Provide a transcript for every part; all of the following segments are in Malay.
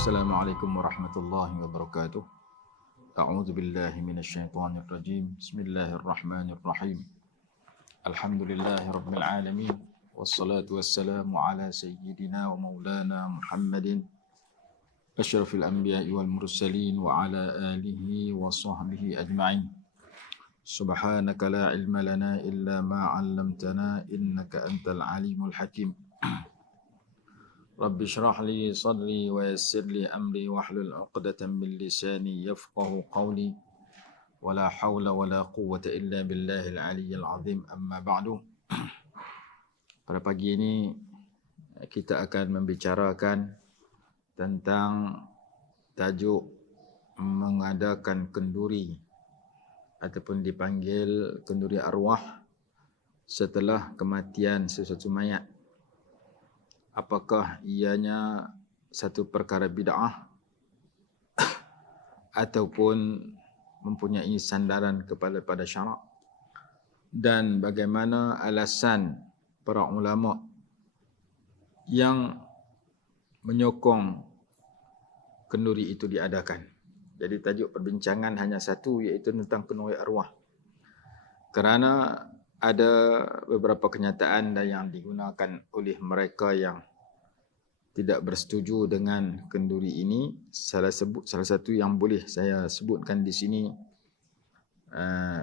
Assalamualaikum warahmatullahi wabarakatuh. A'udzu billahi minasyaitonir rajim. Bismillahirrahmanirrahim. Alhamdulillahirabbil alamin. Wassalatu wassalamu ala sayyidina wa maulana Muhammadin asyrafil anbiya'i wal mursalin wa ala alihi wa sahbihi ajma'in. Subhanaka la ilma lana illa ma 'allamtana innaka antal alimul hakim. Rabbi syrah li sadri wa yassir li amri wahlul 'uqdatam min lisani yafqahu qawli wa la hawla wa la quwwata illa billahil aliyyil azim. Amma ba'du. Pada pagi ini kita akan membicarakan tentang tajuk mengadakan kenduri ataupun dipanggil kenduri arwah setelah kematian sesuatu mayat. Apakah ianya satu perkara bid'ah ataupun mempunyai sandaran pada syarak, dan bagaimana alasan para ulama yang menyokong kenduri itu diadakan. Jadi tajuk perbincangan hanya satu, iaitu tentang kenduri arwah. Kerana ada beberapa kenyataan yang digunakan oleh mereka yang tidak bersetuju dengan kenduri ini. Salah satu yang boleh saya sebutkan di sini,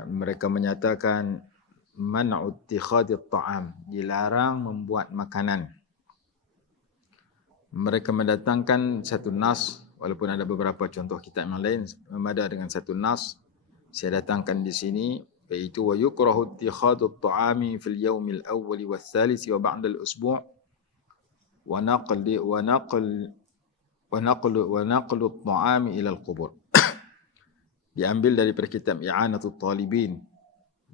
mereka menyatakan man'u ittikhadit ta'am, dilarang membuat makanan. Mereka mendatangkan satu nas, walaupun ada beberapa contoh kitab yang lain memada dengan satu nas. Saya datangkan di sini, iaitu wa yukrahu ittikhadut ta'ami fil yaumil awwal wal thalith wa ba'da al usbu' wa naqlu at-ta'ami ila al-qubur. Diambil dari kitab I'anatul Talibin,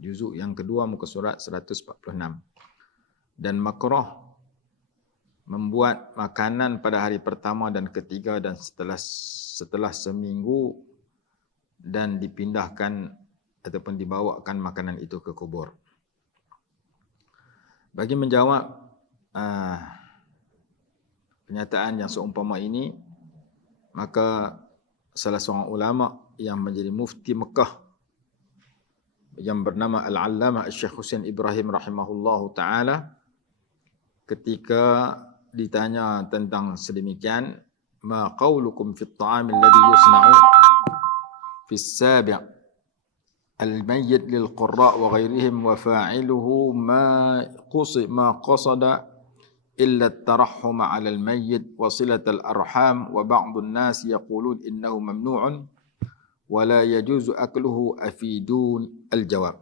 juzuk yang kedua, muka surat 146. Dan makruh membuat makanan pada hari pertama dan ketiga dan setelah seminggu dan dipindahkan ataupun dibawakan makanan itu ke kubur. Bagi menjawab pernyataan yang seumpama ini, maka salah seorang ulama yang menjadi mufti Mekah yang bernama Al-Allamah Syekh Husain Ibrahim rahimahullahu ta'ala, ketika ditanya tentang sedemikian, ma qawlukum fit ta'am alladhi yusna'u fi as-sabi' al-mayyit lil qurra' wa ghairihim wa fa'iluhu ma qasada illa at-tarahhum 'ala al-mayyit wa silat al-arham wa ba'd an-nas yaqulun innahu mamnu'un wa la yajuzu akluhu afidun al-jawab.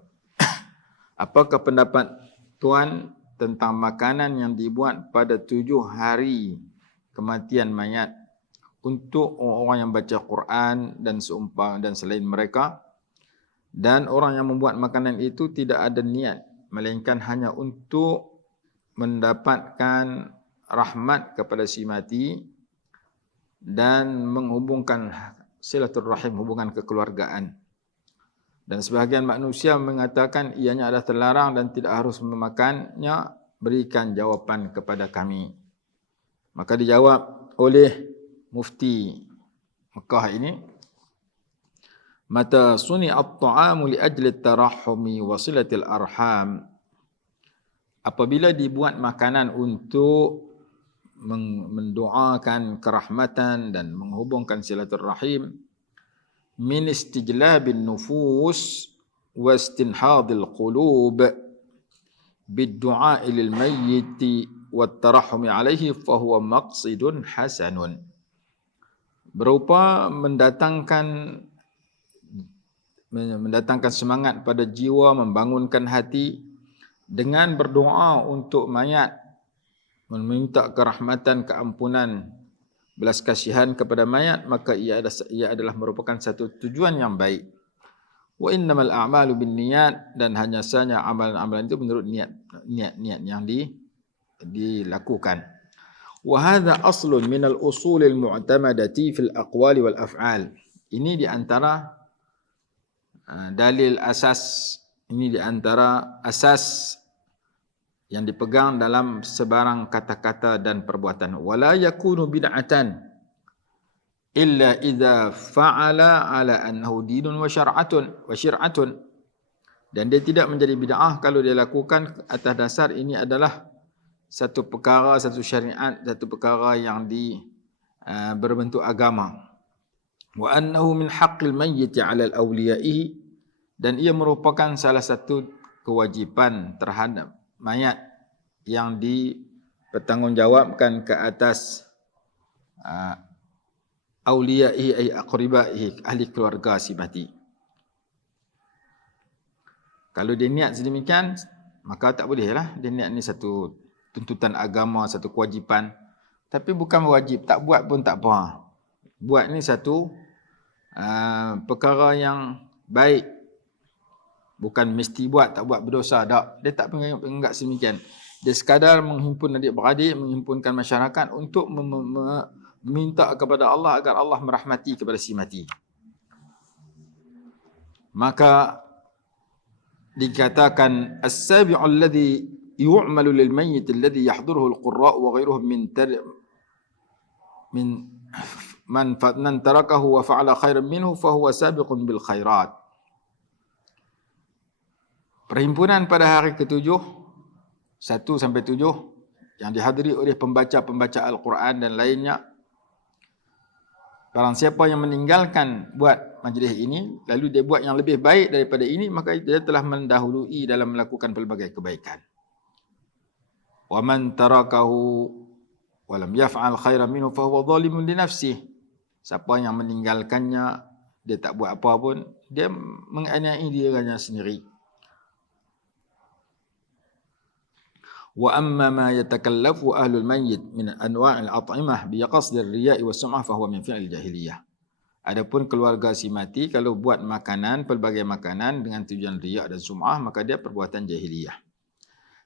Apakah pendapat tuan tentang makanan yang dibuat pada 7 hari kematian mayat untuk orang yang baca Quran dan seumpama dan selain mereka, dan orang yang membuat makanan itu tidak ada niat melainkan hanya untuk mendapatkan rahmat kepada si mati dan menghubungkan silaturrahim, hubungan kekeluargaan. Dan sebahagian manusia mengatakan ianya adalah terlarang dan tidak harus memakannya, berikan jawapan kepada kami. Maka dijawab oleh mufti Mekah ini, mata suni at-ta'amu li ajli at-tarahhumi wa silatil arham, apabila dibuat makanan untuk mendoakan kerahmatan dan menghubungkan silaturrahim, min istijlabin nufus wa istinhadil qulub bid-du'a lil mayyit wa at-tarahhumi alayhi fa huwa maqsidun hasanun, berupa mendatangkan semangat pada jiwa, membangunkan hati dengan berdoa untuk mayat, meminta kerahmatan, keampunan, belas kasihan kepada mayat, maka ia adalah merupakan satu tujuan yang baik. Wa innamal a'malu binniyat, dan hanya saja amalan-amalan itu menurut niat yang dilakukan. Wa hadha aslun minal usulil mu'tamadati fil aqwali wal af'al. Ini di antara dalil asas, ini di antara asas yang dipegang dalam sebarang kata-kata dan perbuatan. Wala yakunu bid'atan, illa idza fa'ala ala annahu dinun wa syar'atun. Dan dia tidak menjadi bid'ah kalau dia lakukan atas dasar ini adalah satu perkara, satu syariat, satu perkara yang berbentuk agama. Wa annahu min haqqil mayyit 'ala al-awliya'ihi, dan ia merupakan salah satu kewajipan terhadap mayat yang dipertanggungjawabkan ke atas awliya'ihi ay aqribaihi, ahli keluarga si mati. Kalau dia niat sedemikian, maka tak bolehlah. Dia niat ni satu tuntutan agama, satu kewajipan. Tapi bukan wajib, tak buat pun tak apa. Buat ni satu perkara yang baik. Bukan mesti buat, tak buat berdosa. Tak. Dia tak menganggap sedemikian. Dia sekadar menghimpun adik-beradik, menghimpunkan masyarakat untuk meminta kepada Allah agar Allah merahmati kepada si mati. Maka dikatakan as-sabi'u alladhi yu'malu lil mayyit alladhi yahduruhu al-qurra' wa ghayruhum man tarakahu wa fa'ala khairan minhu fa huwa sabiqun bil khairat. Perhimpunan pada hari ke-7, 1 sampai 7, yang dihadiri oleh pembaca-pembaca Al-Quran dan lainnya. Barang siapa yang meninggalkan buat majlis ini, lalu dia buat yang lebih baik daripada ini, maka dia telah mendahului dalam melakukan pelbagai kebaikan. Wa man tarakahu wa lam yaf'al khairan minhu fa huwa zalimun li nafsihi. Siapa yang meninggalkannya, dia tak buat apa pun, dia menganiaya dirinya sendiri. Wa amma ma yatakallafu ahlul mayyit min anwa'il at'imah bi qasdi ar-riya'i was-sum'ah fa huwa min fi'l jahiliyah. Adapun keluarga si mati kalau buat makanan, pelbagai makanan dengan tujuan riya' dan sum'ah, maka dia perbuatan jahiliyah.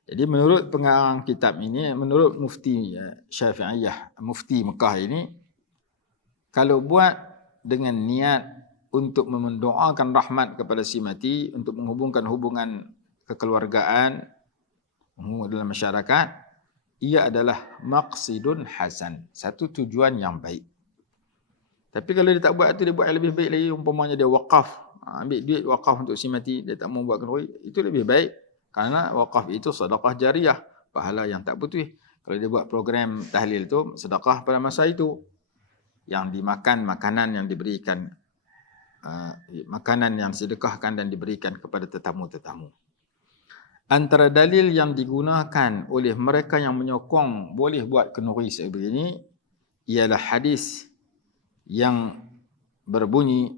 Jadi menurut pengarang kitab ini, menurut mufti Syafi'iyah, mufti Mekah ini, kalau buat dengan niat untuk mendoakan rahmat kepada si mati, untuk menghubungkan hubungan kekeluargaan dalam masyarakat, ia adalah maqsidun hasan, satu tujuan yang baik. Tapi kalau dia tak buat itu, dia buat yang lebih baik lagi, umpamanya dia wakaf, ambil duit wakaf untuk si mati, dia tak mau buat kenduri, itu lebih baik. Kerana wakaf itu sedekah jariah, pahala yang tak putus. Kalau dia buat program tahlil itu, sedekah pada masa itu, yang dimakan, makanan yang diberikan, makanan yang sedekahkan dan diberikan kepada tetamu-tetamu. Antara dalil yang digunakan oleh mereka yang menyokong boleh buat kenduri seperti ini ialah hadis yang berbunyi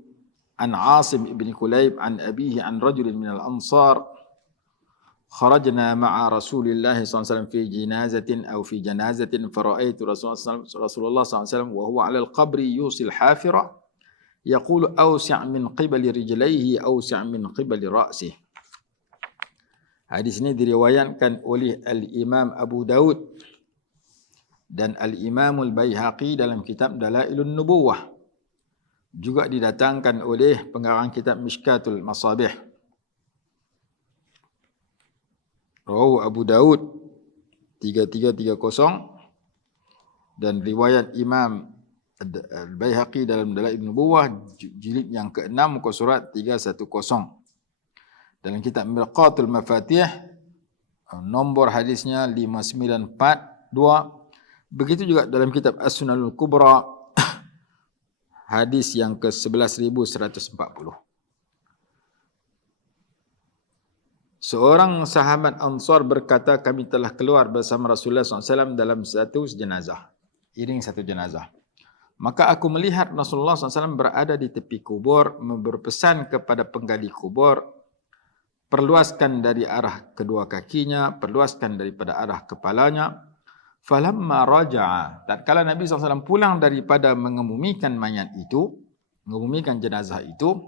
an Asim ibn Kulayb an abihi an rajulin minal ansar kharajna ma'a Rasulillah SAW fi jinazatin aw fi janazatin fara'aitu Rasulullah SAW wa huwa 'ala al-qabri yusil hafira yaqulu awsi' min qibali rijlaihi awsi' min qibali ra'sihi. Hadis ini diriwayatkan oleh Al-Imam Abu Daud dan Al-Imam Al-Baihaqi dalam kitab Dalailun Nubuwah. Juga didatangkan oleh pengarang kitab Mishkatul Masabih. Rawahu Abu Daud 3330 dan riwayat Imam Al-Baihaqi dalam Dalailun Nubuwah jilid yang ke-6 muka surat 310. Dalam kitab Mirqatul Mafatih, nombor hadisnya 5942. Begitu juga dalam kitab As-Sunanul Kubra, hadis yang ke-11,140. Seorang sahabat Ansar berkata, kami telah keluar bersama Rasulullah SAW dalam satu jenazah, iring satu jenazah. Maka aku melihat Rasulullah SAW berada di tepi kubur, berpesan kepada penggali kubur, perluaskan dari arah kedua kakinya, perluaskan daripada arah kepalanya. Falamma raja'a, tatkala Nabi SAW pulang daripada mengemumikan mayat itu, mengemumikan jenazah itu,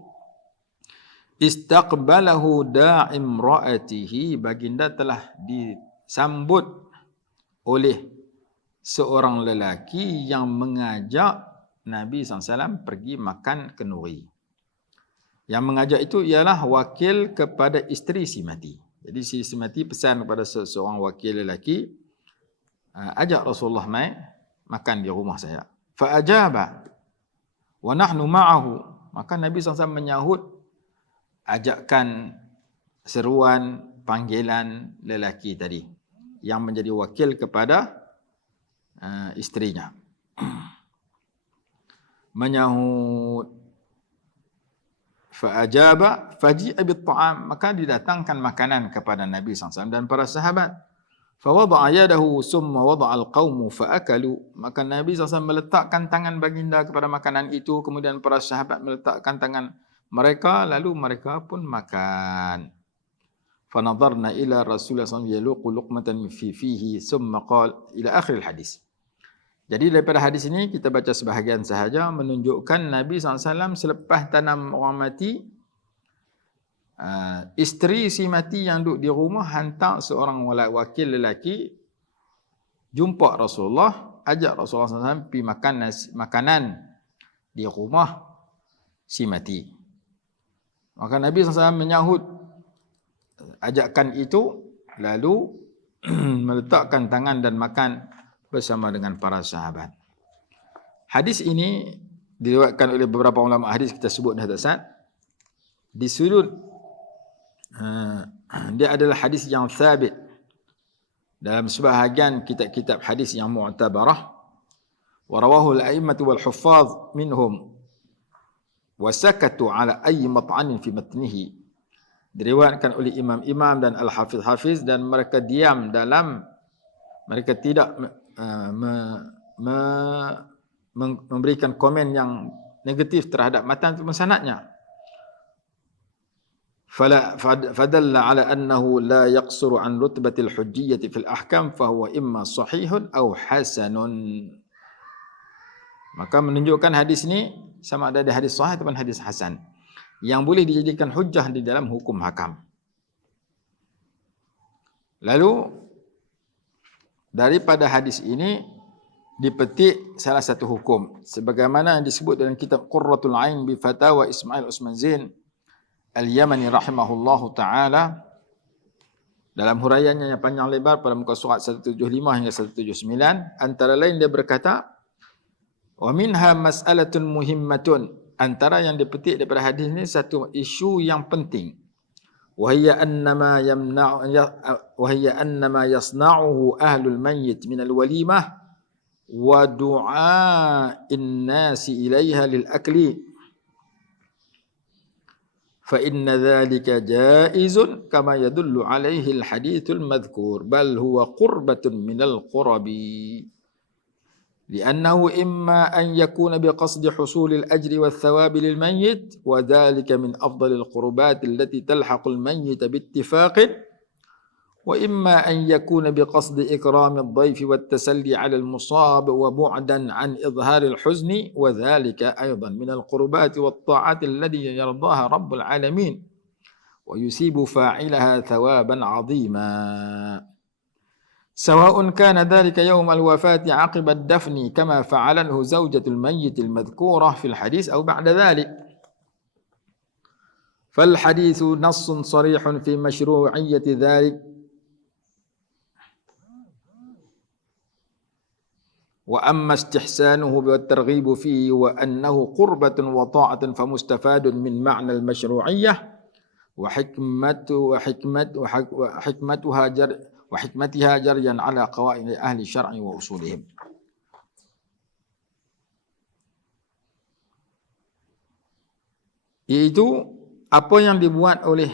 istaqbalahu da'im ra'atihi, baginda telah disambut oleh seorang lelaki yang mengajak Nabi SAW pergi makan kenduri. Yang mengajak itu ialah wakil kepada isteri si mati. Jadi si mati pesan kepada seorang wakil lelaki, ajak Rasulullah mai makan di rumah saya. Fa'ajaba. Wa nahnu ma'ahu. Maka Nabi SAW menyahut ajakan seruan panggilan lelaki tadi yang menjadi wakil kepada isterinya. Menyahut fa'ajaba faji'a bit-ta'am, maka didatangkan makanan kepada Nabi SAW dan para sahabat. Fawada'a yadahu summa wada'a al-qawmu fa'akalu, maka Nabi SAW meletakkan tangan baginda kepada makanan itu, kemudian para sahabat meletakkan tangan mereka, lalu mereka pun makan. Fanadharna ila Rasulullah SAW yaluqu luqmatan fi fihi summa qala ila akhir hadis. Jadi daripada hadis ini kita baca sebahagian sahaja, menunjukkan Nabi SAW selepas tanam orang mati, isteri si mati yang duduk di rumah hantar seorang wakil lelaki jumpa Rasulullah, ajak Rasulullah SAW pergi makan makanan di rumah si mati. Maka Nabi SAW menyahut ajakan itu, lalu meletakkan tangan dan makan bersama dengan para sahabat. Hadis ini diriwayatkan oleh beberapa ulama hadis, kita sebut dah atas. Di sudut dia adalah hadis yang thabit dalam sebahagian kitab-kitab hadis yang mu'tabarah. Wa rawahu al-a'immatu wal huffaz minhum wa sakatu ala ayyi mat'anin fi matnihi. Diriwayatkan oleh imam-imam dan al-hafiz-hafiz, dan mereka diam dalam, mereka tidak memberikan komen yang negatif terhadap matan ataupun sanadnya. Fadalla ala annahu la yaqsuru an rutbatil hujjiyyati fil ahkam fahuwa imma sahihun aw hasanun. Maka menunjukkan hadis ini sama ada di hadis sahih ataupun hadis hasan yang boleh dijadikan hujjah di dalam hukum hakam. Lalu daripada hadis ini dipetik salah satu hukum sebagaimana yang disebut dalam kitab Qurratul Ain bi Fatawa Ismail Usman Zain Al-Yamani rahimahullahu taala, dalam huraiannya yang panjang lebar pada muka surat 175 hingga 179, antara lain dia berkata, wa minha mas'alatun muhimmatun, antara yang dipetik daripada hadis ini satu isu yang penting. وهي أنما يصنعه أهل الميت من الوليمة ودعاء الناس إليها للأكل فإن ذلك جائز كما يدل عليه الحديث المذكور بل هو قربة من القرب لأنه إما أن يكون بقصد حصول الأجر والثواب للميت وذلك من أفضل القربات التي تلحق الميت باتفاق وإما أن يكون بقصد إكرام الضيف والتسلي على المصاب وبعدا عن إظهار الحزن وذلك أيضا من القربات والطاعات التي يرضاها رب العالمين ويسيب فاعلها ثوابا عظيما سواء كان ذلك يوم الوفاة عقب الدفن كما فعله زوجة الميت المذكورة في الحديث أو بعد ذلك فالحديث نص صريح في مشروعية ذلك وأما استحسانه والترغيب فيه وأنه قربة وطاعة فمستفاد من معنى المشروعية وحكمتها جريا على قواعد أهل الشرع وأصولهم. Iaitu apa yang dibuat oleh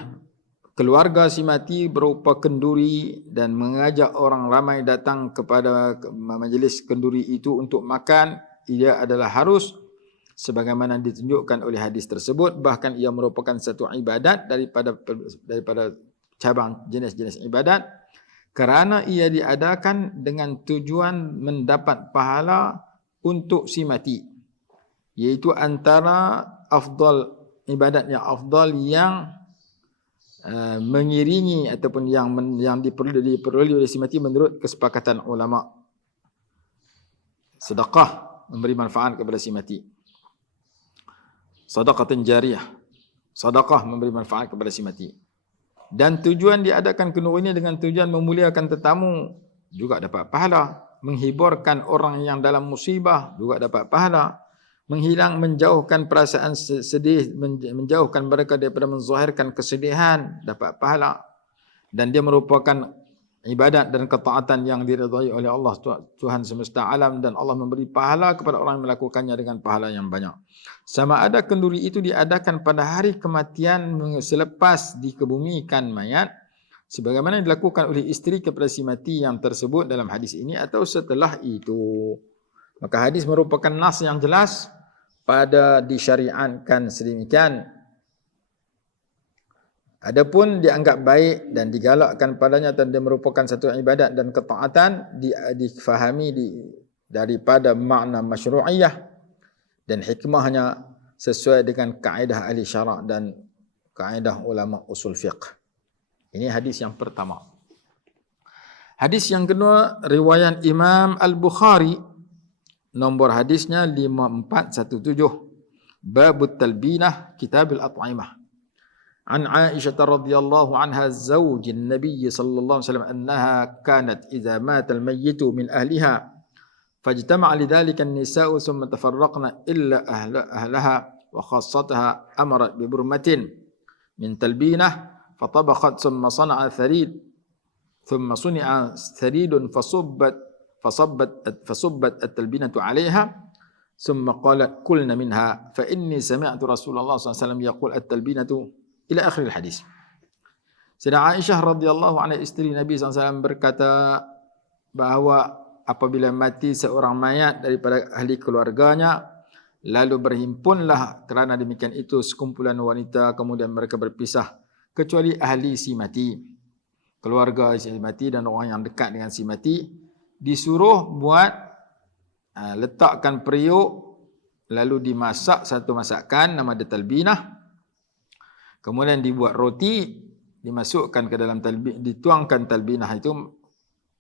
keluarga si mati berupa kenduri dan mengajak orang ramai datang kepada majlis kenduri itu untuk makan, ia adalah harus sebagaimana ditunjukkan oleh hadis tersebut, bahkan ia merupakan satu ibadat daripada cabang jenis-jenis ibadat, kerana ia diadakan dengan tujuan mendapat pahala untuk si mati, iaitu antara afdal ibadat yang afdal yang mengiringi ataupun yang diperoleh oleh si mati menurut kesepakatan ulama. Sedekah memberi manfaat kepada si mati. Sedekahun jariyah. Sedekah memberi manfaat kepada si mati. Dan tujuan diadakan kenduri ini dengan tujuan memuliakan tetamu juga dapat pahala, menghiburkan orang yang dalam musibah juga dapat pahala, menjauhkan perasaan sedih, menjauhkan mereka daripada menzahirkan kesedihan, dapat pahala. Dan dia merupakan ibadat dan ketaatan yang diridai oleh Allah Tuhan semesta alam, dan Allah memberi pahala kepada orang yang melakukannya dengan pahala yang banyak. Sama ada kenduri itu diadakan pada hari kematian selepas dikebumikan mayat, sebagaimana yang dilakukan oleh isteri kepada si mati yang tersebut dalam hadis ini, atau setelah itu. Maka hadis merupakan nas yang jelas pada disyariatkan sedemikian. Adapun dianggap baik dan digalakkan padanya dan dia merupakan satu ibadat dan ketaatan, difahami daripada makna masyru'iyah dan hikmahnya sesuai dengan kaedah ahli syarak dan kaedah ulama usul fiqh. Ini hadis yang pertama. Hadis yang kedua, riwayat Imam Al-Bukhari, nombor hadisnya 5417, Babut Talbinah, Kitab Al-At'imah. An Aisyah radhiyallahu anha zawj an-nabiy sallallahu alaihi wasallam annaha kanat idza mata al-mayyit min ahliha fajtama'a lidhalika an-nisa'u thumma tafarraqna illa ahlaha wa khassataha amarat bi burmatin min talbinah fatabaqat thumma sana'a tharid thumma suni'a tharidun fasubbat at-talbinatu 'alayha thumma qalat kulna minha fa inni sami'tu Rasulullah sallallahu alaihi wasallam yaqul at-talbinatu ila akhir hadis. Sayyidah Aisyah radhiyallahu anha, isteri Nabi SAW, berkata bahawa apabila mati seorang mayat daripada ahli keluarganya, lalu berhimpunlah kerana demikian itu sekumpulan wanita, kemudian mereka berpisah, kecuali ahli si mati, keluarga si mati dan orang yang dekat dengan si mati, disuruh buat letakkan periuk, lalu dimasak satu masakan nama dia talbinah. Kemudian dibuat roti, dimasukkan ke dalam dituangkan talbinah itu,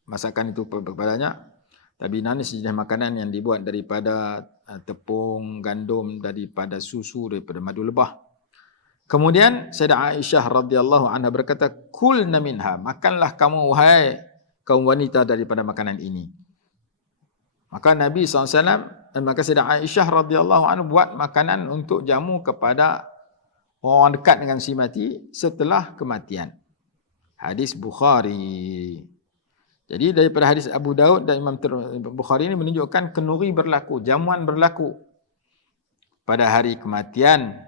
masakan itu kepadanya. Talbinah ini sejenis makanan yang dibuat daripada tepung, gandum, daripada susu, daripada madu lebah. Kemudian Sayyidah Aisyah radhiyallahu anha berkata, kulna minha, makanlah kamu wahai kaum wanita daripada makanan ini. Maka Nabi SAW, maka Sayyidah Aisyah radhiyallahu anha buat makanan untuk jamu kepada orang dekat dengan si mati setelah kematian. Hadis Bukhari. Jadi daripada hadis Abu Daud dan Imam Bukhari ini menunjukkan kenuri berlaku, jamuan berlaku pada hari kematian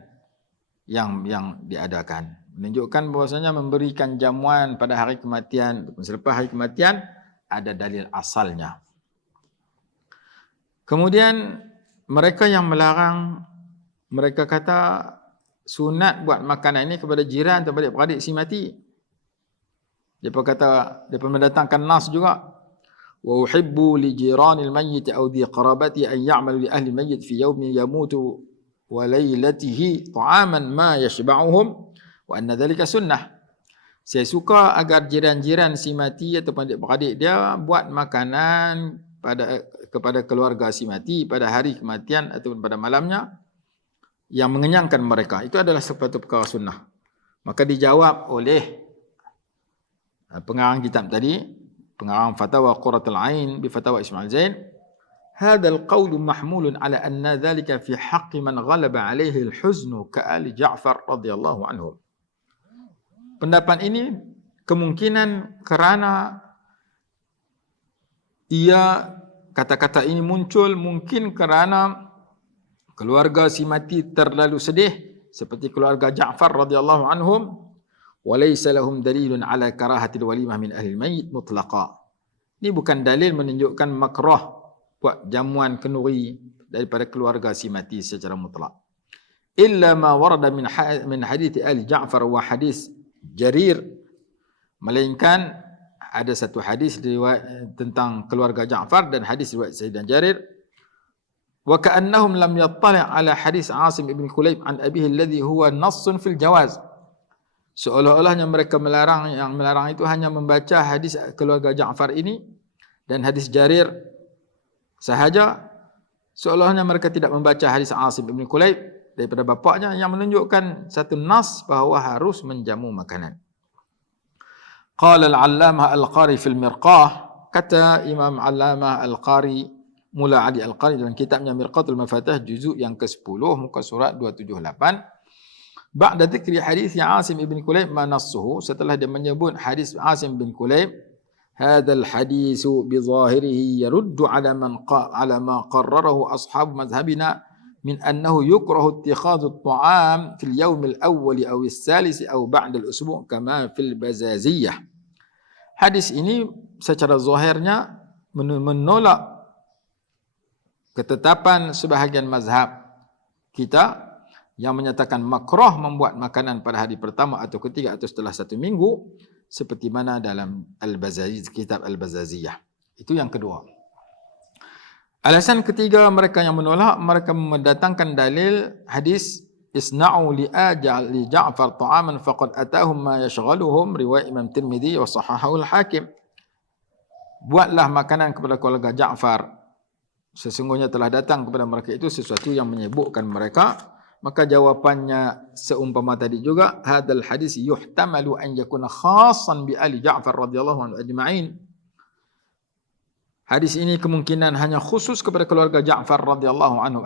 yang diadakan. Menunjukkan bahwasanya memberikan jamuan pada hari kematian, selepas hari kematian, ada dalil asalnya. Kemudian mereka yang melarang, mereka kata sunat buat makanan ini kepada jiran atau adik-beradik si mati. Depa kata, depa mendatangkan nas juga. Wa uhibbu li jiranil mayyit aw dhi qarabati an ya'malu li ahli mayyit fi yawmin yamutu wa laylatihi ta'aman ma yashba'uhum wa anna dhalika sunnah. Saya suka agar jiran-jiran si mati atau adik-beradik dia buat makanan kepada keluarga si mati pada hari kematian atau pada malamnya, yang mengenyangkan mereka. Itu adalah suatu perkara sunnah. Maka dijawab oleh pengarang kitab tadi, pengarang Fatawa Qurratul Ain bi Fatawa Ismail Zain, hadzal qaul mahmulun ala anna dhalika fi haqqi man ghalaba alaihi al-huzn ka ali Ja'far radhiyallahu anhu. Pendapat ini kemungkinan kerana kata-kata ini muncul mungkin kerana keluarga si mati terlalu sedih seperti keluarga Ja'far radhiyallahu anhum, wa laysa lahum dalilun ala karahatil walimah min ahli al-mayyit mutlaqa. Ini bukan dalil menunjukkan makrah buat jamuan kenduri daripada keluarga si mati secara mutlak. Illa ma warada min hadits ahli Ja'far wa hadis Jarir, melainkan ada satu hadis riwayat tentang keluarga Ja'far dan hadis riwayat Sayyidina Jarir. Wa ka'annahum lam yattali' ala hadis Asim ibn Kulayb an abihi alladhi huwa nassun fil jawaz. Seolah-olahnya mereka yang melarang itu hanya membaca hadis keluarga Ja'far ini dan hadis Jarir sahaja. Seolah-olahnya mereka tidak membaca hadis Asim ibn Kulayb daripada bapaknya yang menunjukkan satu nas bahawa harus menjamu makanan. Qala al-'allamah al-Qari fil Mirqah, kata Imam 'Allamah al-Qari Mula Ali Al-Qari dalam kitabnya Mirqatul Mafatih juzuk yang ke-10 muka surat 278. Ba'da dzikri hadis Asim ibn Kulayb ma nassuhu, setelah dia menyebut hadis Asim bin Kulayb, hadzal hadisu bi zahirihi yaruddu ala ma qarrarahu ashab madhhabina min annahu yukrahu ittikhadhu at-ta'am fil yawm al-awwal aw as-salis aw ba'da al-usbu' kama fil Bazaziyah. Hadis ini secara zahirnya menolak ketetapan sebahagian mazhab kita yang menyatakan makruh membuat makanan pada hari pertama atau ketiga atau setelah 1 minggu, seperti mana dalam Al-Bazaziyah, kitab Al-Bazaziyah. Itu yang kedua. Alasan ketiga mereka yang menolak, mereka mendatangkan dalil hadis isna'u li Ja'far ta'aman faqad atahum ma yashghaluhum, riwayat Imam Tirmidzi wa sahahahu Al-Hakim. Buatlah makanan kepada keluarga Ja'far, sesungguhnya telah datang kepada mereka itu sesuatu yang menyibukkan mereka. Maka jawapannya seumpama tadi juga, hadzal hadis yuhtamalu an yakuna khassan bi ali Ja'far radhiyallahu anhu ajma'in. Hadis ini kemungkinan hanya khusus kepada keluarga Ja'far radhiyallahu anhu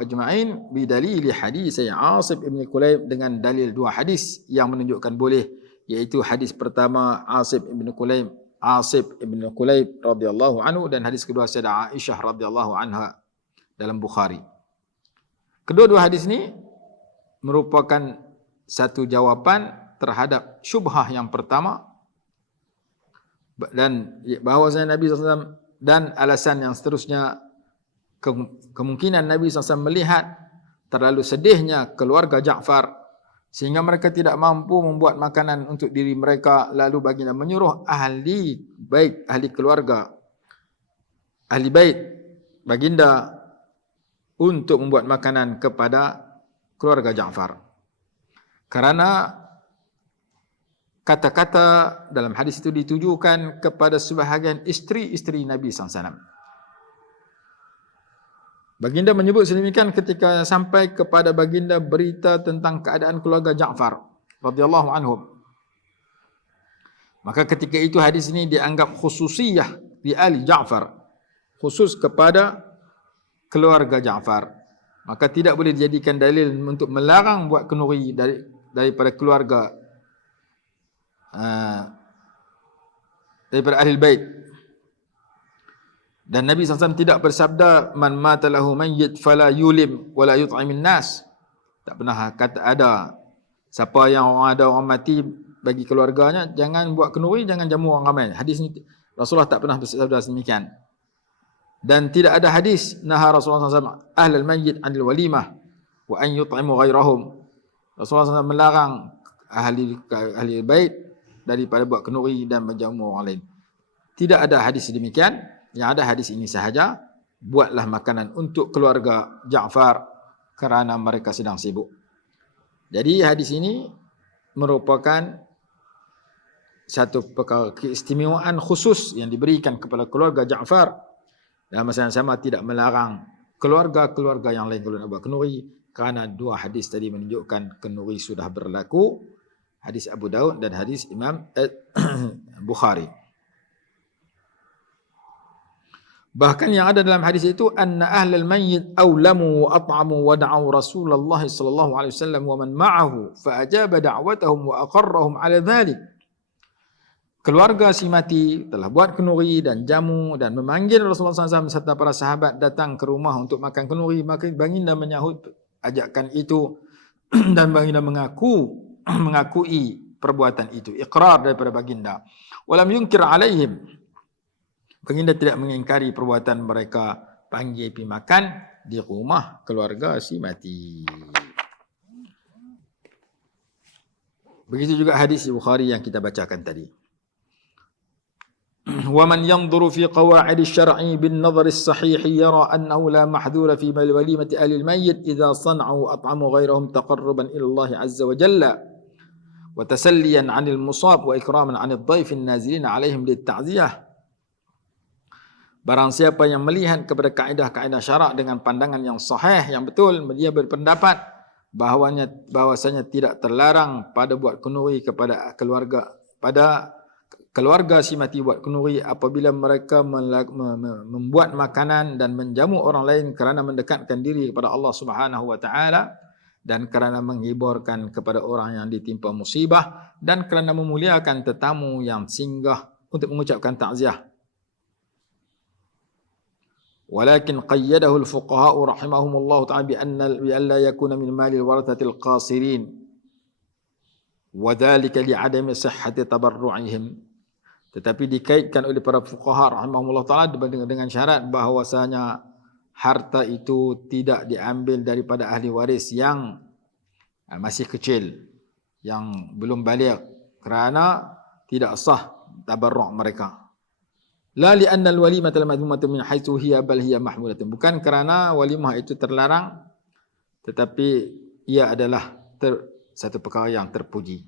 ajma'in bi dalil hadis Asim ibn Kulayb, dengan dalil 2 hadis yang menunjukkan boleh, iaitu hadis pertama Asim ibn Kulayb radhiyallahu anhu, dan hadis kedua Sayyidah Aisyah radhiyallahu anha dalam Bukhari. Kedua-dua hadis ini merupakan satu jawapan terhadap syubhah yang pertama, dan bahawasanya Nabi SAW, dan alasan yang seterusnya, kemungkinan Nabi SAW melihat terlalu sedihnya keluarga Ja'far sehingga mereka tidak mampu membuat makanan untuk diri mereka, lalu baginda menyuruh ahli bait, ahli keluarga, ahli bait baginda untuk membuat makanan kepada keluarga Ja'far. Karena kata-kata dalam hadis itu ditujukan kepada sebahagian isteri-isteri Nabi SAW. Baginda menyebut sedemikian ketika sampai kepada baginda berita tentang keadaan keluarga Ja'far radhiyallahu anhum. Maka ketika itu hadis ini dianggap khususiyah di ali Ja'far, khusus kepada keluarga Ja'far. Maka tidak boleh dijadikan dalil untuk melarang buat kenduri daripada keluarga, daripada ahli bait. Dan Nabi SAW tidak bersabda man mata lahu mayyit fala yulim wala yut'imin nas. Tak pernah kata ada siapa yang ada orang mati bagi keluarganya jangan buat kenduri, jangan jamu orang ramai. Hadis ini Rasulullah tak pernah bersabda demikian. Dan tidak ada hadis naha Rasulullah SAW ahlal mayyit anil walimah wa an yut'imu ghairahum. Rasulullah SAW melarang ahli bait daripada buat kenduri dan menjamu orang lain. Tidak ada hadis demikian. Yang ada hadis ini sahaja, buatlah makanan untuk keluarga Ja'far kerana mereka sedang sibuk. Jadi hadis ini merupakan satu perkara keistimewaan khusus yang diberikan kepada keluarga Ja'far. Dalam masa yang sama tidak melarang keluarga-keluarga yang lain kalau nak buat kenduri, kerana 2 hadis tadi menunjukkan kenduri sudah berlaku, hadis Abu Daud dan hadis Imam Bukhari. Bahkan yang ada dalam hadis itu anna ahlal mayyit awlamu wa at'amu wa da'u Rasulullah sallallahu alaihi wasallam wa man ma'ahu fa ajaba da'watahum wa aqarrahum 'ala dhalik. Keluarga si mati telah buat kenduri dan jamu dan memanggil Rasulullah SAW serta para sahabat datang ke rumah untuk makan kenduri. Maka baginda menyahut ajakan itu dan baginda mengakui perbuatan itu, iqrar daripada baginda. Walam yunkir alaihim. Baginda tidak mengingkari perbuatan mereka panggil pergi makan di rumah keluarga si mati. Begitu juga hadis Bukhari yang kita bacakan tadi. وَمَنْ يَنْظُرُ فِي قَوَاعِدِ الشَّرْعِ بِالنَّظَرِ الصَّحِيحِ يَرَى أَنَّهُ لَا مَحْذُورَ فِي وَلِيمَةِ أَهْلِ الْمَيِّتِ إِذَا صَنَعُوا وَأَطْعَمُوا غَيْرَهُمْ تَقَرُّبًا إِلَى اللَّهِ عَزَّ وَجَلَّ وَتَسَلِّيًا عَنِ الْمُصَابِ وَإِكْرَامًا عَنِ الضَّيْفِ النَّازِلِينَ عَلَيْهِمْ لِلتَّعْزِيَةِ. Barang siapa yang melihat kepada kaedah-kaedah syarak dengan pandangan yang sahih, yang betul, dia berpendapat bahawasanya tidak terlarang pada buat kenduri kepada keluarga, pada keluarga si mati buat kenduri apabila mereka membuat makanan dan menjamu orang lain kerana mendekatkan diri kepada Allah Subhanahu wa taala dan kerana menghiburkan kepada orang yang ditimpa musibah dan kerana memuliakan tetamu yang singgah untuk mengucapkan takziah. Walakin qayyadahu al-fuqaha rahimahumullah ta'ala bi alla yakuna min mali al-warathati al-qasirin wa dhalika li'adami sihhati tabarru'ihim. Tetapi dikaitkan oleh para fuqaha rahimahumullah ta'ala dengan syarat bahawasanya harta itu tidak diambil daripada ahli waris yang masih kecil, yang belum baligh, kerana tidak sah tabarru' mereka. La li'anna al-walimah al-madhmumah min haitsu hiya bal hiya mahmulatun. Bukan kerana walimah itu terlarang, tetapi ia adalah satu perkara yang terpuji.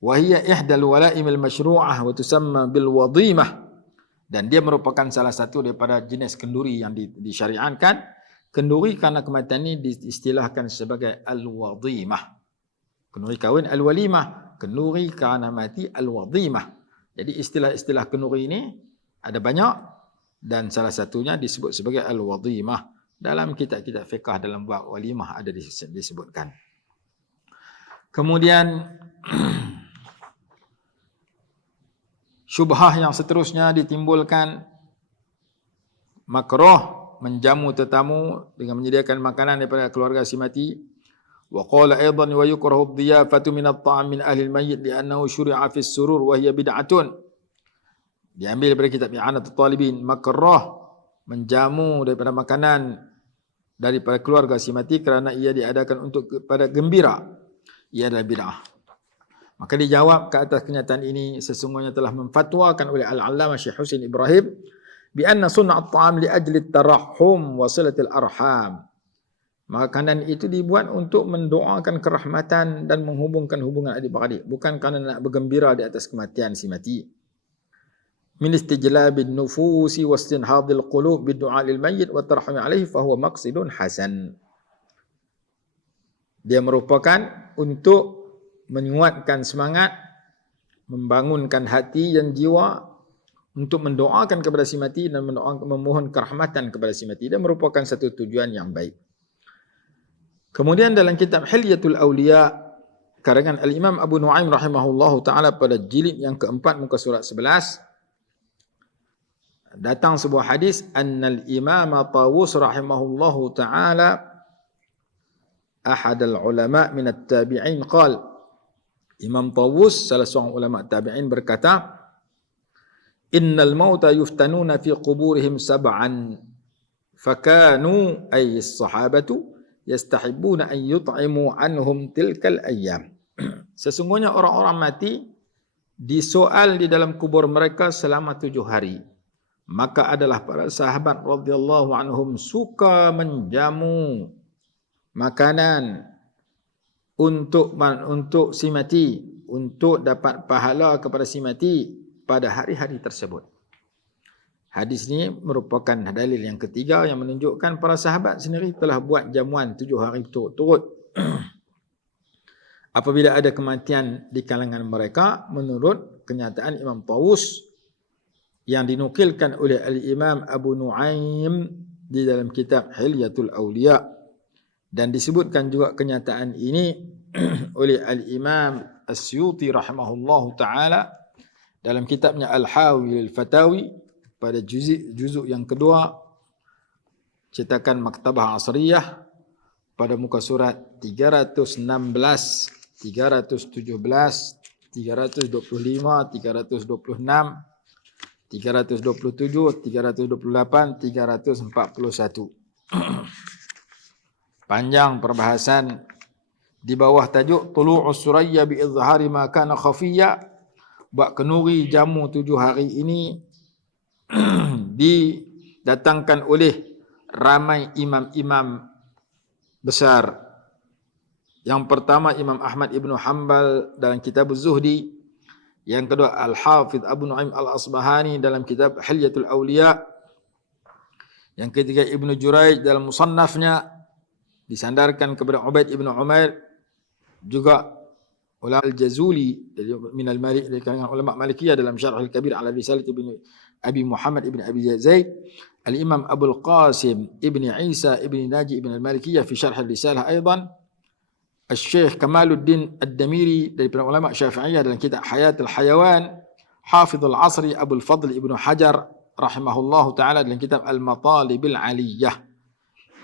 Wa hiya ihdal wala'im al-masyru'ah wa tusamma bil wadimah. Dan dia merupakan salah satu daripada jenis kenduri yang disyariatkan. Kenduri kerana kematian ini diistilahkan sebagai al-wadimah. Kenduri kahwin al-walimah, kenduri kerana mati al-wadimah. Jadi istilah-istilah kenduri ini ada banyak dan salah satunya disebut sebagai al-wadimah. Dalam kitab-kitab fiqh dalam bab walimah ada disebutkan. Kemudian syubhah yang seterusnya ditimbulkan, makruh menjamu tetamu dengan menyediakan makanan daripada keluarga si mati. Wa qala aidan wa yukrahu ad-diyafatu min at-ta'am min ahli al-mayyit li'annahu syuri'a fi as-surur wa hiya bid'atun. Diambil daripada kitab I'anatul Talibin, makruh menjamu daripada makanan daripada keluarga si mati kerana ia diadakan untuk kepada gembira. Ia adalah bid'ah. Maka dijawab ke atas kenyataan ini sesungguhnya telah memfatwakan oleh Al-Allamah Syekh Husain Ibrahim bi anna sunnah at-ta'am li ajli at-tarahhum wa silatil arham. Makanan itu dibuat untuk mendoakan kerahmatan dan menghubungkan hubungan adik-beradik, bukan kerana nak bergembira di atas kematian si mati. Min istijlabin nufusi wa istinhadil qulub bid-du'a lil mayyit wa tarhami alaihi fa huwa maqsidun hasan. Dia merupakan untuk menguatkan semangat, membangunkan hati dan jiwa untuk mendoakan kepada si mati dan memohon kerahmatan kepada si mati. Dia merupakan satu tujuan yang baik. Kemudian dalam kitab Hilyatul Awliya karangan Al-Imam Abu Nu'aim rahimahullahu ta'ala pada jilid yang keempat muka surat 11 datang sebuah hadis annal Imam Tawus rahimahullahu ta'ala ahad al-ulama min at-tabi'in qala. Imam Tawus salah seorang ulama tabi'in berkata, innal mauta yuftanuna fi quburihim sab'an fakanu ay as-sahabatu yastahibbuna an yut'imu anhum tilkal ayyam. Sesungguhnya orang-orang mati disoal di dalam kubur mereka selama 7 hari. Maka adalah para sahabat radhiyallahu anhum suka menjamu makanan untuk si mati, untuk dapat pahala kepada si mati pada hari-hari tersebut. Hadis ini merupakan dalil yang ketiga yang menunjukkan para sahabat sendiri telah buat jamuan 7 hari turut-turut apabila ada kematian di kalangan mereka, menurut kenyataan Imam Tawus yang dinukilkan oleh Al-Imam Abu Nu'aim di dalam kitab Hilyatul Awliya, dan disebutkan juga kenyataan ini oleh Al-Imam As-Suyuti rahimahullahu ta'ala dalam kitabnya Al-Hawi Al-Fatawi pada juzuk yang kedua cetakan Maktabah Asriyah pada muka surat 316, 317, 325, 326, 327, 328, 341. Panjang perbahasan di bawah tajuk Tulu'us Suraya bi izhari ma kana khafiyya. Buat kenuri jamu 7 hari ini didatangkan oleh ramai imam-imam besar. Yang pertama Imam Ahmad Ibn Hanbal dalam kitab Az-Zuhdi. Yang kedua Al-Hafidh Abu Nu'aim Al-Asbahani dalam kitab Hilyatul Awliya. Yang ketiga Ibnu Jurayj dalam Musannafnya disandarkan kepada Ubaid Ibn Umair juga ulama Al-Jazuli min al-Malik dari kalangan ulama Malikiyah dalam Syarh Al-Kabir ala Risalah ibn Abi Muhammad ibn Abi Zaid, Al-Imam Abul Qasim ibn Isa ibn Naji ibn al-Malikiyah fi Syarh Al-Risalah aidan, Al-Syekh Kamaluddin Ad-Damiri dari ulama Syafi'iyah dalam kitab Hayat al-Hayawan, Hafidhul Asri Abul Fadl ibn Hajar rahimahullahu taala dalam kitab Al-Matalibil Aliyah.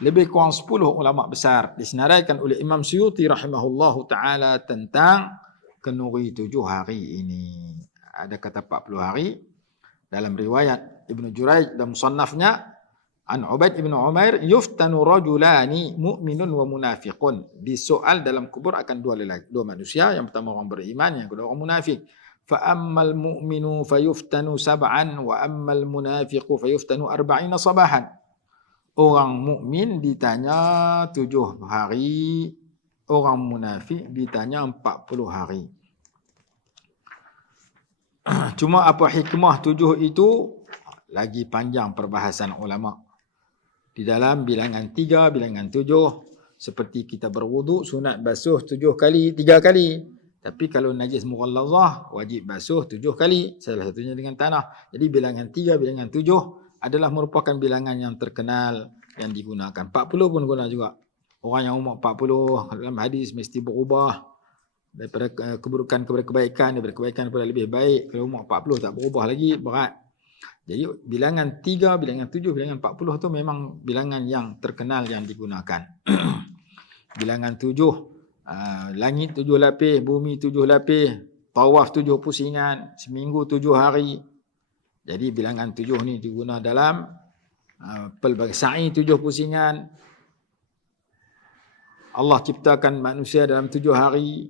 Lebih kurang 10 ulama besar disenaraikan oleh Imam Suyuti rahimahullahu taala tentang kenuri 7 hari ini. Ada kata 40 hari dalam riwayat Ibnu Juraij dan musannafnya an Ubaid ibn Umair, yuftanu rajulani mu'minun wa munafiqun. Disoal dalam kubur akan dua manusia, yang pertama orang beriman, yang kedua orang munafik. Fa ammal mu'minu fayuftanu sab'an wa ammal munafiqu fayuftanu 40 sabahan. Orang mukmin ditanya 7 hari, orang munafik ditanya 40 hari. Cuma apa hikmah 7 itu lagi panjang perbahasan ulama. Di dalam bilangan 3, bilangan 7, seperti kita berwuduk sunat basuh 7 kali, 3 kali. Tapi kalau najis mughallazah wajib basuh 7 kali, salah satunya dengan tanah. Jadi bilangan 3, bilangan 7 adalah merupakan bilangan yang terkenal yang digunakan. 40 pun guna juga. Orang yang umur 40 dalam hadis mesti berubah daripada keburukan kepada kebaikan, daripada kebaikan kepada lebih baik. Kalau umur 40 tak berubah lagi, berat. Jadi bilangan 3, bilangan 7, bilangan 40 tu memang bilangan yang terkenal yang digunakan. Bilangan 7, langit 7 lapis, bumi 7 lapis, tawaf 7 pusingan, seminggu 7 hari. Jadi bilangan 7 ni digunakan dalam pelbagai sa'i 7 pusingan. Allah ciptakan manusia dalam 7 hari.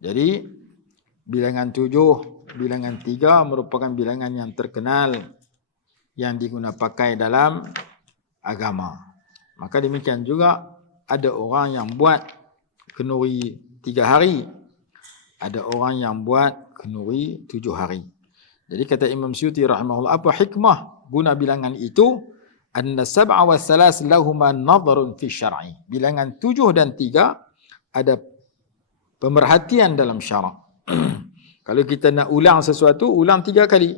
Jadi bilangan 7, bilangan 3 merupakan bilangan yang terkenal yang digunakan pakai dalam agama. Maka demikian juga ada orang yang buat kenuri 3 hari. Ada orang yang buat kenuri 7 hari. Jadi kata Imam Suyuti rahimahullah, apa hikmah guna bilangan itu? Anna sab'a wa salas lahuma nadharun fi syar'i. Bilangan 7 dan 3 ada pemerhatian dalam syarak. Kalau kita nak ulang sesuatu, ulang 3 kali.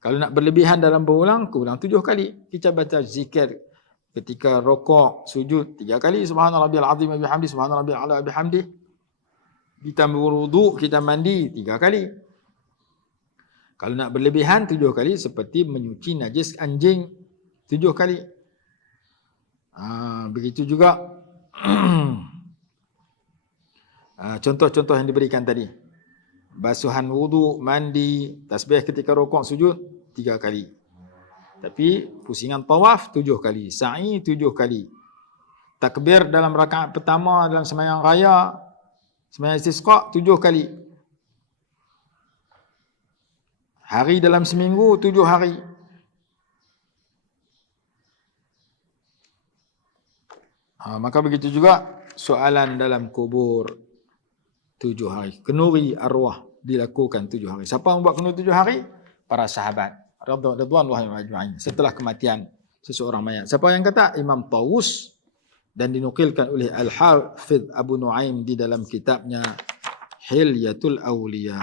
Kalau nak berlebihan dalam berulang, ulang 7 kali. Kita baca zikir ketika rokok, sujud 3 kali. Subhanarabbiyal azim wa bihamdi, subhanarabbiyal a'la wa bihamdi. Kita berwuduk, kita mandi 3 kali. Kalau nak berlebihan 7 kali, seperti menyuci najis anjing 7 kali. Begitu juga contoh-contoh yang diberikan tadi. Basuhan wudu, mandi, tasbih ketika rukuk, sujud 3 kali. Tapi pusingan tawaf 7 kali, sa'i 7 kali. Takbir dalam rakaat pertama dalam sembahyang raya, sembahyang istisqa 7 kali. Hari dalam seminggu 7 hari. Maka begitu juga soalan dalam kubur 7 hari. Kenuri arwah dilakukan 7 hari. Siapa yang buat kenuri 7 hari? Para sahabat radhiyallahu anhum setelah kematian seseorang mayat. Siapa yang kata? Imam Tawus, dan dinukilkan oleh Al-Hafidh Abu Nuaim di dalam kitabnya Hilyatul Awliya.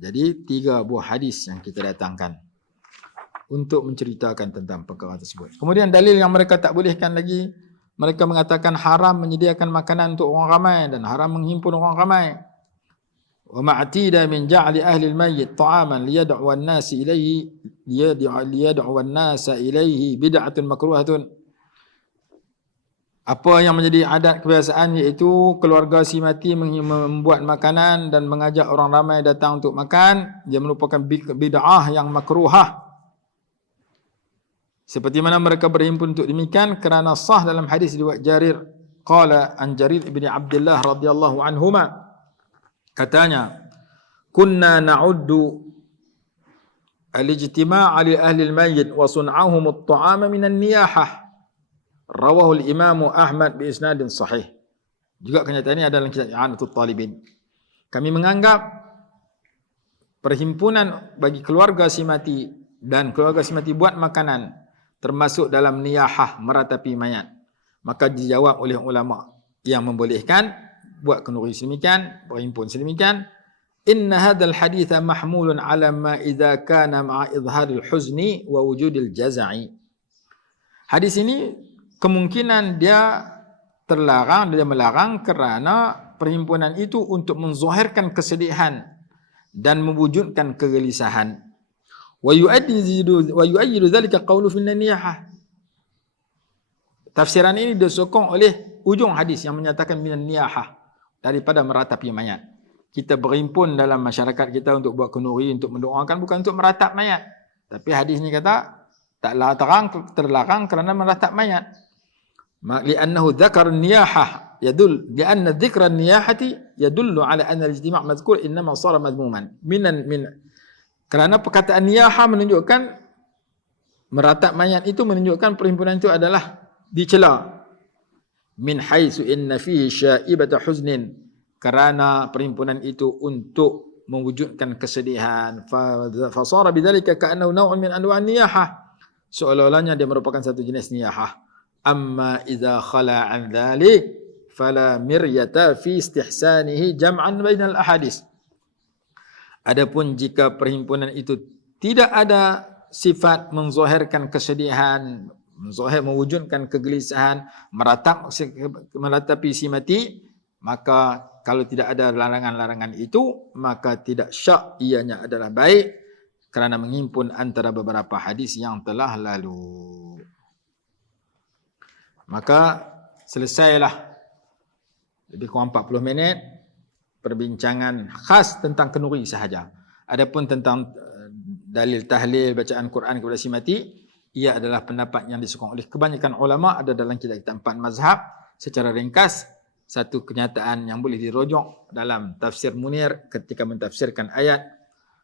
Jadi 3 buah hadis yang kita datangkan untuk menceritakan tentang perkara tersebut. Kemudian dalil yang mereka tak bolehkan lagi, mereka mengatakan haram menyediakan makanan untuk orang ramai dan haram menghimpun orang ramai. Wa ma'tida min ja'li ahli al-mayyit ta'aman liyad'u an-nas ilayhi liyad'u an-nas ilayhi bid'atun makruhatun. Apa yang menjadi adat kebiasaan, iaitu keluarga si mati membuat makanan dan mengajak orang ramai datang untuk makan, dia merupakan bid'ah yang makruhah. Seperti mana mereka berhimpun untuk demikian kerana sah dalam hadis riwayat Jarir, qala an Jarir ibn Abdullah radhiyallahu anhuma, katanya, kunna na'uddu al-ijtima' li ahli al-mayyit wa sun'ahum at-ta'ama min an-niyahah. Rawahu al-Imam Ahmad bi isnadin sahih. Juga kenyataan ini adalah kitab I'anatul Talibin. Kami menganggap perhimpunan bagi keluarga si mati dan keluarga si mati buat makanan termasuk dalam niyahah, meratapi mayat. Maka dijawab oleh ulama yang membolehkan buat kenduri sedemikian, berhimpun sedemikian. Inna hadzal haditha mahmulun ala ma idza kana ma'a izharil huzni wa wujudil jaza'i. Hadis ini kemungkinan dia melarang kerana perhimpunan itu untuk menzahirkan kesedihan dan mewujudkan kegelisahan. Wa yu'ayyidu dhalika qawlu fi an-niyahah. Tafsiran ini disokong oleh ujung hadis yang menyatakan minan niyahah, daripada meratapi mayat. Kita berhimpun dalam masyarakat kita untuk buat kenduri, untuk mendoakan, bukan untuk meratap mayat. Tapi hadis ni kata taklah terlarang kerana meratap mayat. Li'annahu dzakara niyahah li'anna dzikra niyahati yadullu ala anna al-ijtima' madhkur innama sara madhmuman. Kerana perkataan niyahah menunjukkan meratap mayat itu menunjukkan perhimpunan itu adalah dicela. Min haitsu inna fihi syaibata huznin, kerana perhimpunan itu untuk mewujudkan kesedihan. Fa sara bidzalika ka'annahu naw'un min anwa'an niyahah, seolah-olahnya dia merupakan satu jenis niyahah. Amma idza khala an dzalik fala miryata fi istihsanihi jam'an bainal ahadits. Adapun jika perhimpunan itu tidak ada sifat menzahirkan kesedihan, mewujudkan kegelisahan, meratapi si mati, maka kalau tidak ada larangan-larangan itu, maka tidak syak ianya adalah baik kerana menghimpun antara beberapa hadis yang telah lalu. Maka selesailah lebih kurang 40 minit perbincangan khas tentang kenduri sahaja. Adapun tentang dalil tahlil bacaan Quran kepada si mati, ia adalah pendapat yang disokong oleh kebanyakan ulama, ada dalam kitab-kitab 4 mazhab. Secara ringkas, satu kenyataan yang boleh dirujuk dalam tafsir Munir ketika mentafsirkan ayat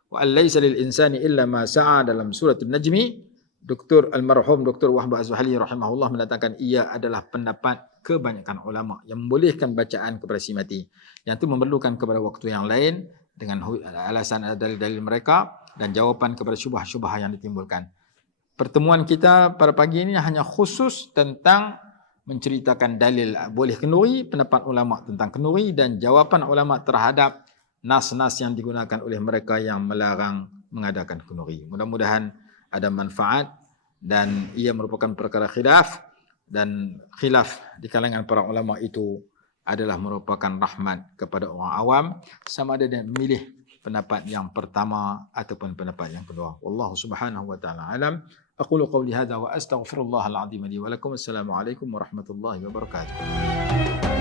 wa alaysa lil insani illa ma sa'a dalam surah An-Najmi. Almarhum Dr. Wahbah Az-Zuhali rahimahullah mengatakan ia adalah pendapat kebanyakan ulama yang membolehkan bacaan kepada si mati. Yang itu memerlukan kepada waktu yang lain dengan alasan dalil-dalil mereka dan jawapan kepada syubhah-syubhah yang ditimbulkan. Pertemuan kita pada pagi ini hanya khusus tentang menceritakan dalil boleh kenduri, pendapat ulama tentang kenduri dan jawapan ulama terhadap nas-nas yang digunakan oleh mereka yang melarang mengadakan kenduri. Mudah-mudahan ada manfaat dan ia merupakan perkara khilaf, dan khilaf di kalangan para ulama itu adalah merupakan rahmat kepada orang awam, sama ada dia memilih pendapat yang pertama ataupun pendapat yang kedua. Wallahu subhanahu wa ta'ala alam. Aqulu qawli hadha wa astaghfirullahal azim li wa lakum. Assalamualaikum warahmatullahi wabarakatuh.